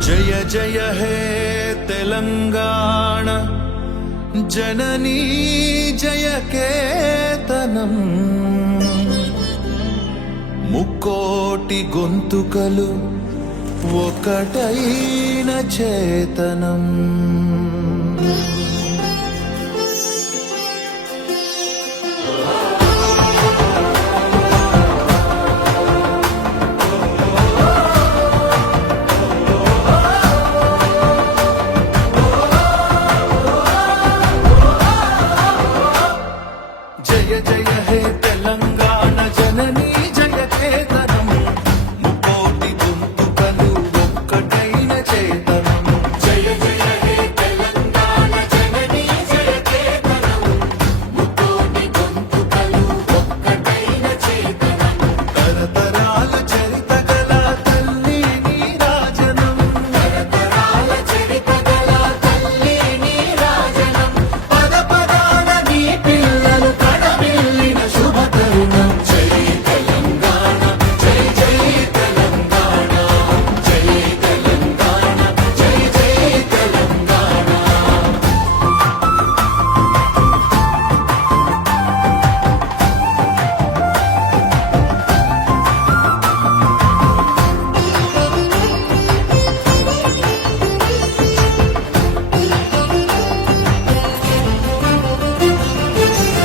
जय जय हे तेलंगाण जननी जय केतनम मुक्कोटि गोंतुकलु ఒకటైన చేతనం జయ జయ హే తెలంగాణ జననీ జయ కేతనం ముకోటి గొంతుకలు ఒక్కటైన చేతనం జయ జయ హే తెలంగాణ జననీ జయ కేతనం ముకోటి గొంతుకలు ఒక్కటైన చేతనం తరతరాల చరిత గల తల్లి నీరాజనం తరతరాల చరిత గల తల్లి నీరాజనం పద పదాన నీ పిల్లలు కడమిల్లిన శుభ తరుణం జై తెలంగాణ జై జై తెలంగాణ జై తెలంగాణ జై జై తెలంగాణ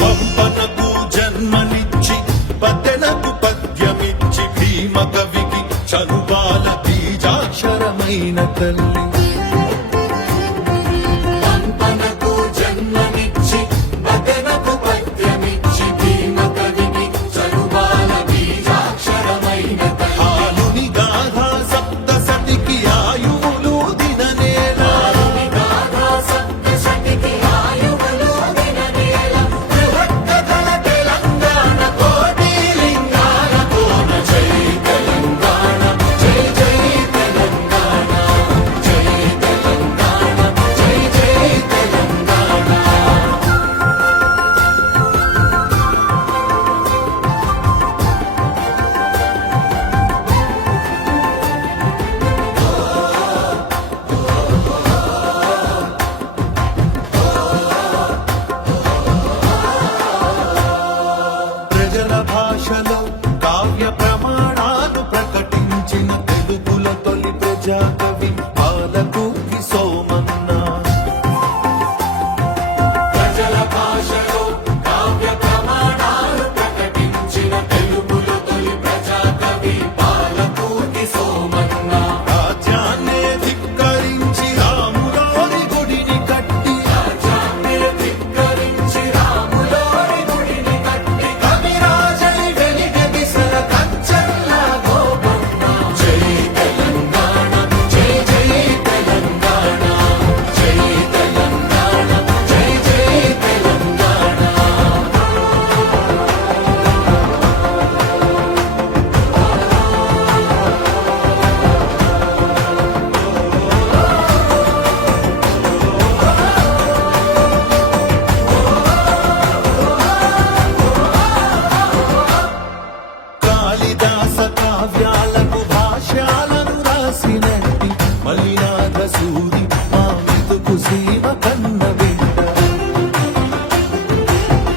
పంపనకు జన్మనిచ్చి పద్దెనకు పద్యమిచ్చి భీమ కవికి చనుబాల బీజాక్షరమైన తల్లి పంపనకు జన్మనిచ్చి పద్దెనకు పద్యమిచ్చి భీమ కవికి చనుబాల బీజాక్షరమైన తల్లి ఆలుని గాథా సప్తసతికి ఆయువులు దిననేల ఆలుని గాథా సప్తసతికి ఆయువులు దిననేల బృహత్కథల తెలంగాణ కోటి లింగాల కోన జై తెలంగాణ జై జై తెలంగాణ జై తెలంగాణ జై జై తెలంగాణ ప్రజల భాషలో కావ్య ప్రమాణాలు ప్రకటించిన తెలుగుల తొలి ప్రజాకవి పాలకుకి సోమన్న ప్రజల భాషలో కావ్య ప్రమాణాలు ప్రకటించిన తెలుగుల తొలి ప్రజాకవి పాలకుకి సోమన్న రాజ్యాన్నే ధిక్కరించి రాములోని గుడిని కట్టి రాజ్యాన్నే ధిక్కరించి రాములోని గుడిని కట్టి కవిరాజై వెలిగ దిశల కంచెల్ల గోపన్న జై తెలంగాణ జై జై తెలంగాణ జై తెలంగాణ జై జై తెలంగాణ కాళిదాస కావ్యాలకు భాష్యాలను రాసినట్టి మలినాథ సూరి మా మెతుకు సీమ కన్న బిడ్డ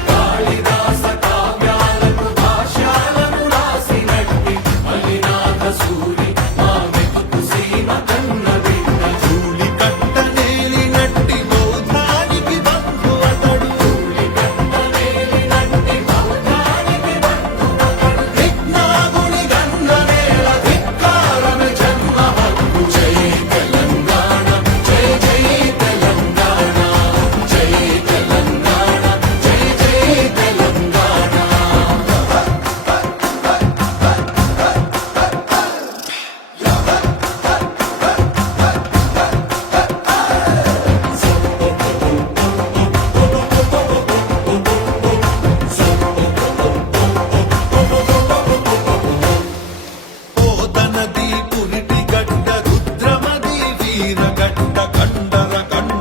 కాళిదాస కావ్యాలకు భాష్యాలను రాసినట్టి మలినాథ సూరి మా మెతుకు సీమ కన్న బిడ్డ ధూళి కట్ట నేలినట్టి బౌద్ధానికి బంధు అతడు ధూళి కట్ట నేలినట్టి బౌద్ధానికి బంధు అతడు విజ్ఞాగుని గంగనేల ధిక్కారణ జన్మ హక్కు జై తెలంగాణ జై జై తెలంగాణ జై తెలంగాణ జై జై తెలంగాణ పోతనది పురిటి గడ్డ రుద్రమది వీరగడ్డ కండర కండ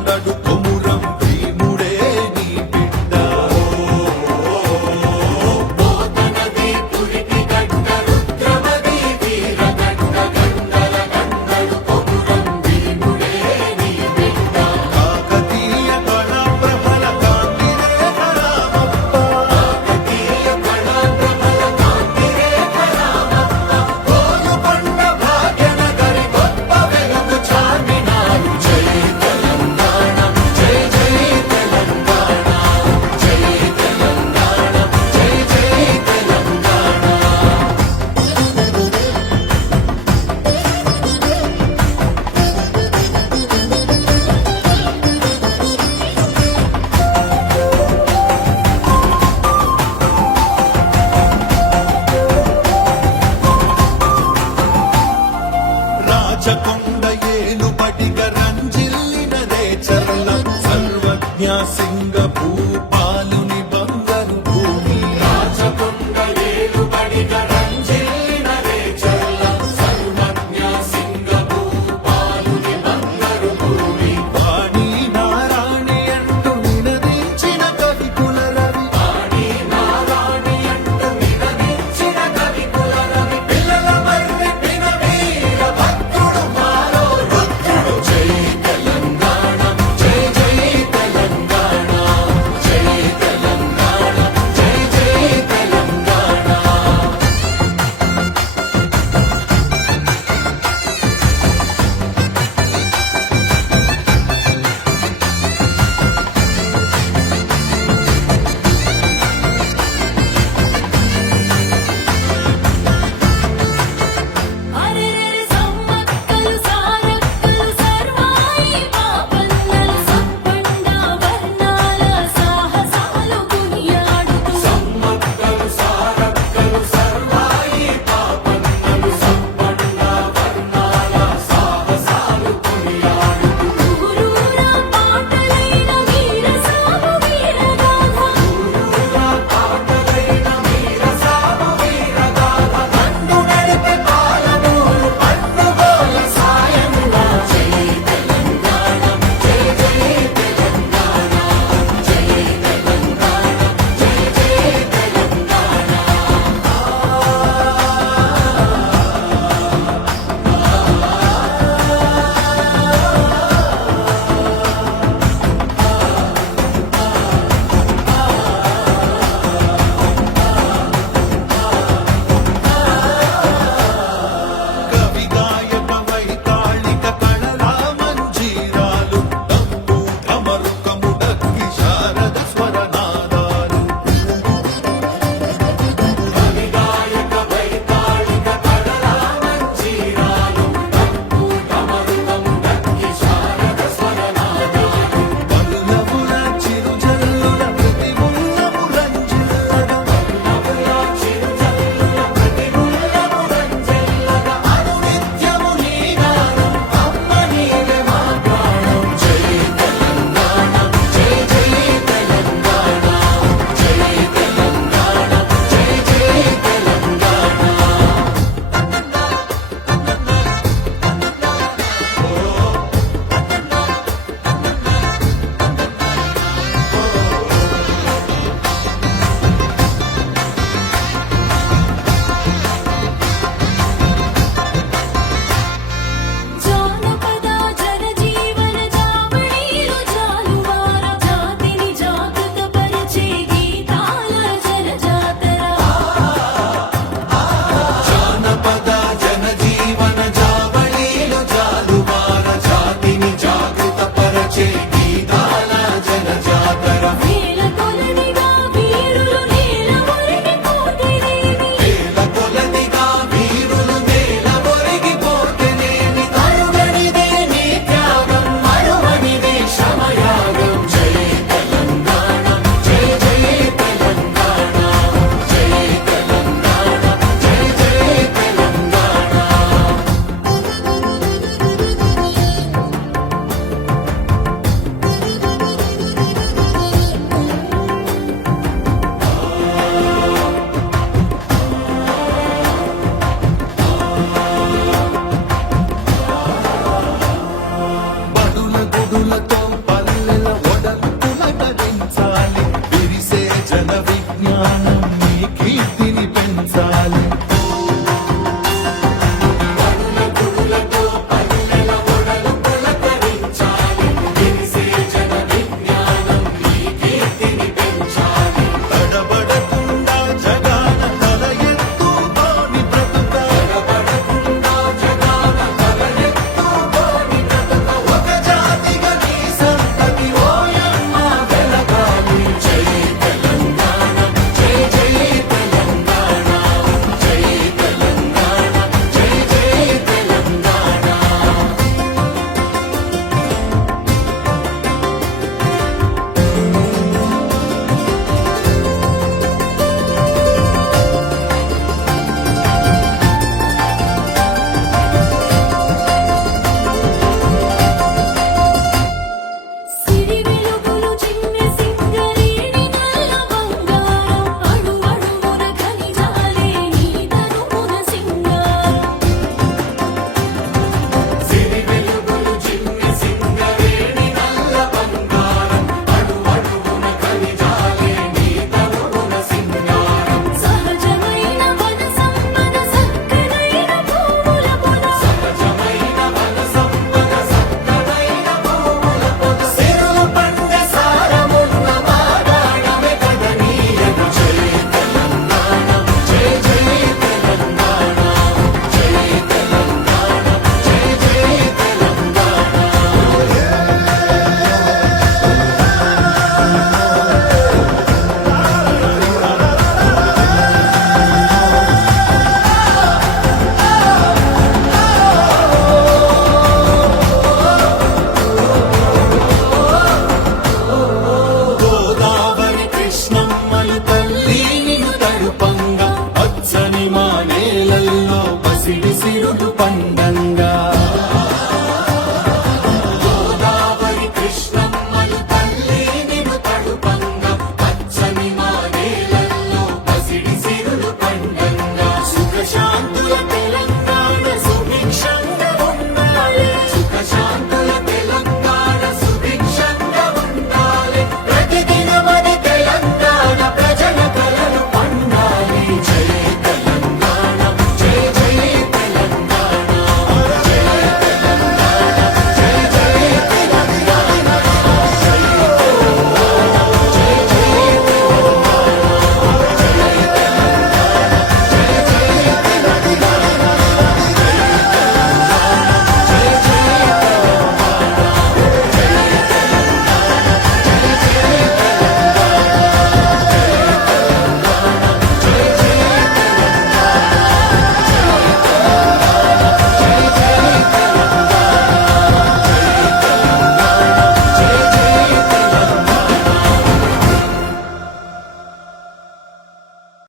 కన్నులతో